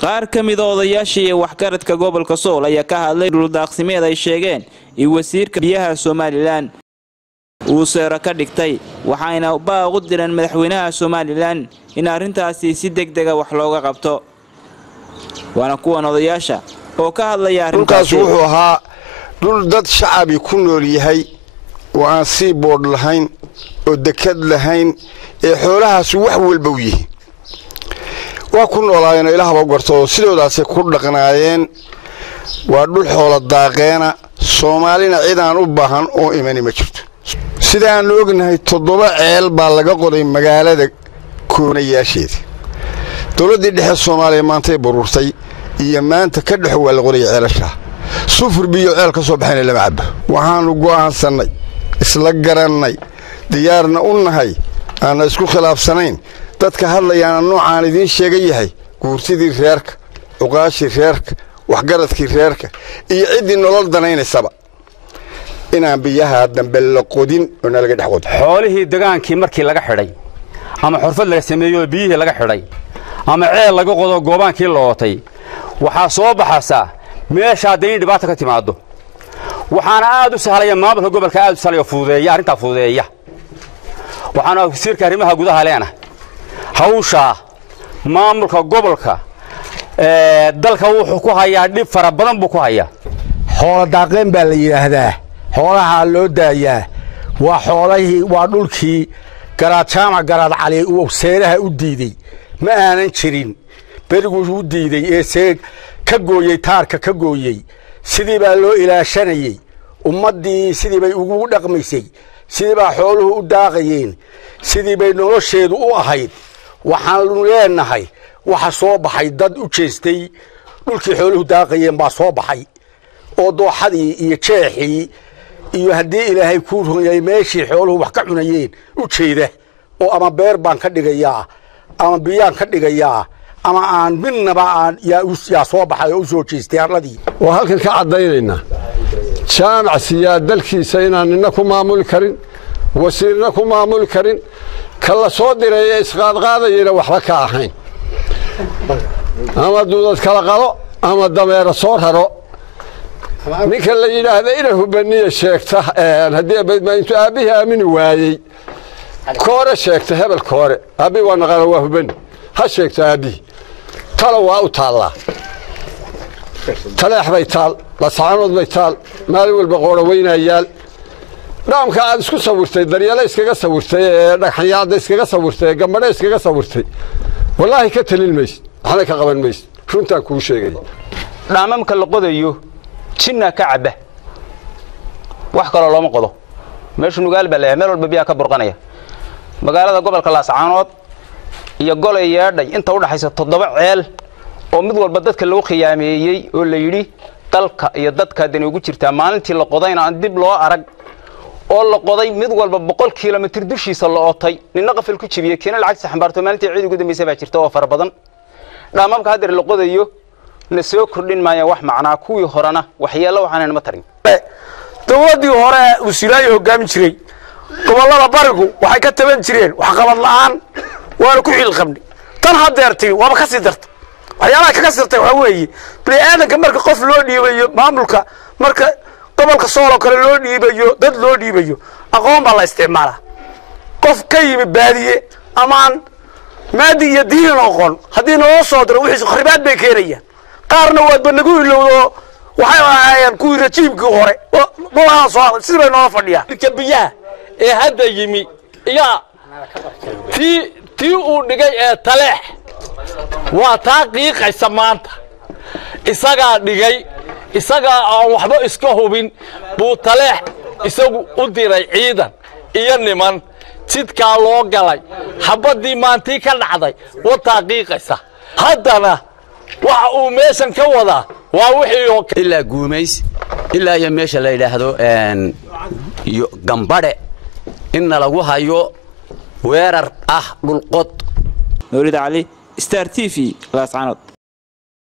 qaar ka mid ah odayaashii waxgaradka gobolka Sool ayaa ka hadlay dhul daaqsimeed ay sheegeen in wasiirka biyaha Soomaaliland uu seera ka dhigtay waxayna baaq u direen madaxweynaha Soomaaliland in arrintaasi si degdeg ah wax looga qabto waana kuwan odayaasha oo ka hadlaya arrintaas wuxuu ahaa dhul dad shacbi ku nool yahay oo aan si bood lahayn oo dekad lahayn ee xoolahaas wax walba u yihiin waa ku noolaayeen ilaahba gorto sidoodaas ku dhaqnaayeen waa dhul xoolo daaqeena Soomaalina cidaan u baahan oo imani ma jirto sidaan ognahay 7 ceel baa laga qoday magaalada koonayaasheeda dawladda dhexe Soomaaliya maanta bururtay iyo maanta ka dhex wal qoray ceelasha sufur biyo ceel ka soo baxay lama cabo waxaanu go'aansanay isla garanay diyaarna u nahay aan isku khilaafsanayn dadka hadlayaan noocaan idin sheegay yahay guursidii reerka uqaashi reerka waxgaradkii reerka iyo cidii nolol danaynaysa inaan biyaha dambe la qodin oo laga dhaxqod xoolihii dagaankii markii laga xidhay ama xurfad laga sameeyo biyihii laga xidhay ama ceel laga qodo goobaankii lootay waxa soo baxaysa meesha deyn dhibaato ka timaado waxaana aad u sahlaya maamulka gobolka aad u sahlayo fuudeeya arinta fuudeeya waxaana wasiirka arrimaha gudaha leena hawsha maamulka gobolka dalka wuxuu ku hayaa dhib fara badan buu ku hayaa xoolo daaqeen baa la yiraahdaa xoolaha loo daayaa waa xoolahii waa dhulkii garaad jaamac garaad cali uu seeraha u diiday ma aanan jirin berigu u diiday ee seeg ka gooyay taarka ka gooyay sidii baa loo ilaashanayay ummadii sidii bay ugu dhaqmaysay sidii baa xooluhu u daaqayeen sidii bay nolosheedu u ahayd waxaan leenahay waxa soo baxay dad u jeestay dhulkii xooluhu daaqayeen baa soo baxay oo dooxadii iyo jeexii iyo hadii ilaahay ku rumayay meeshii xooluhu wax ka cunayeen u jeeda oo ama beer baan ka dhigayaa ama biyaan ka dhigayaa ama aan midnaba aan yaa soo baxay oo soo jeestay arladii oo halkan ka cadaynayna jaamac siyaad dalkiisa inaan nina ku maamuli karin wasiirna ku maamuli karin kala soo diray isqaadqaadayna waxba ka ahayn ama dudad kala qado ama dameero soo raro ninka la yiraahdo inuu baniye sheegta hadii ma intu aabihi aamini waayay koore sheegta hebel koore abi waa naqara waa hubani ha sheegta aabihi tala waa u taala talax bay taal la saanood bay taal maalin walba qoora weynayaal dhaamka aad isku sawirtay daryeelo iskaga sawirtay dhagxayaada iskaga sawirtay gambadhe iskaga sawirtay wallahi ka talilmays waxna ka qaban mays runtaan ku sheegay dhaamamka la qodayo jinna ka caba wax kale looma qodo meeshu nugaal baa meel walba biya ka burqanaya magaalada gobolka Laascaanood iyo golay yeedhay inta u dhaxaysa 7 ceel oo mid walba dadka loo khiyaameeyay oo la yiri dalka iyo dadka dani ugu jirta maalintii la qodayna aan dib loo arag oo la qoday mid walba 100 kiiloomitir dushiisa la ootay nina qafil ku jibiyay kina lacag saxambaarto maalintii ciid ugu dambeysay baa jirta oo far badan dhaamamka hadir la qodayo la soo kordhin maaya wax macnaa kuwii horena waxyeelo waxaan ma tarin dawladii hore uu silaayo hogaamin jiray gobolada barigu waxay ka taban jireen wax qabad la'aan waa ku xil qabni tan hadeertii waaba ka sii dartay waxyaalaha ka sirtay waxa weeye bini'aadanka marka qof loo dhiibayo maamulka marka gobolka Sool kale loo dhiibayo dad loo dhiibayo aqoon baa la isticmaalaa qof ka yimi baadiye amaan maadi iyo diin aqoon hadii noo soo diro wixii kharibaad bay keenayaan qaarna waa banagu ilowdo waxay ahaayeen ku rajiibkii hore oo soo sidii noo fadhiya biyaha ee hadda yimi iya tii uu dhigay ee taleex waa taaqiiqaysa maanta isaga dhigay isaga aan waxba iska hubin buu taleex isagu u diray ciidan iyo niman jidka loo galay xabadii maantii ka dhacday waa taaqiiqaysa haddana waxa uu meeshan ka wada waa wixii ilaa guumays ilaa iyo meesha la yiraahdo iyo gambadhe in lagu hayo weerar dhulqod Nuurid Ali Star TV Laascaanood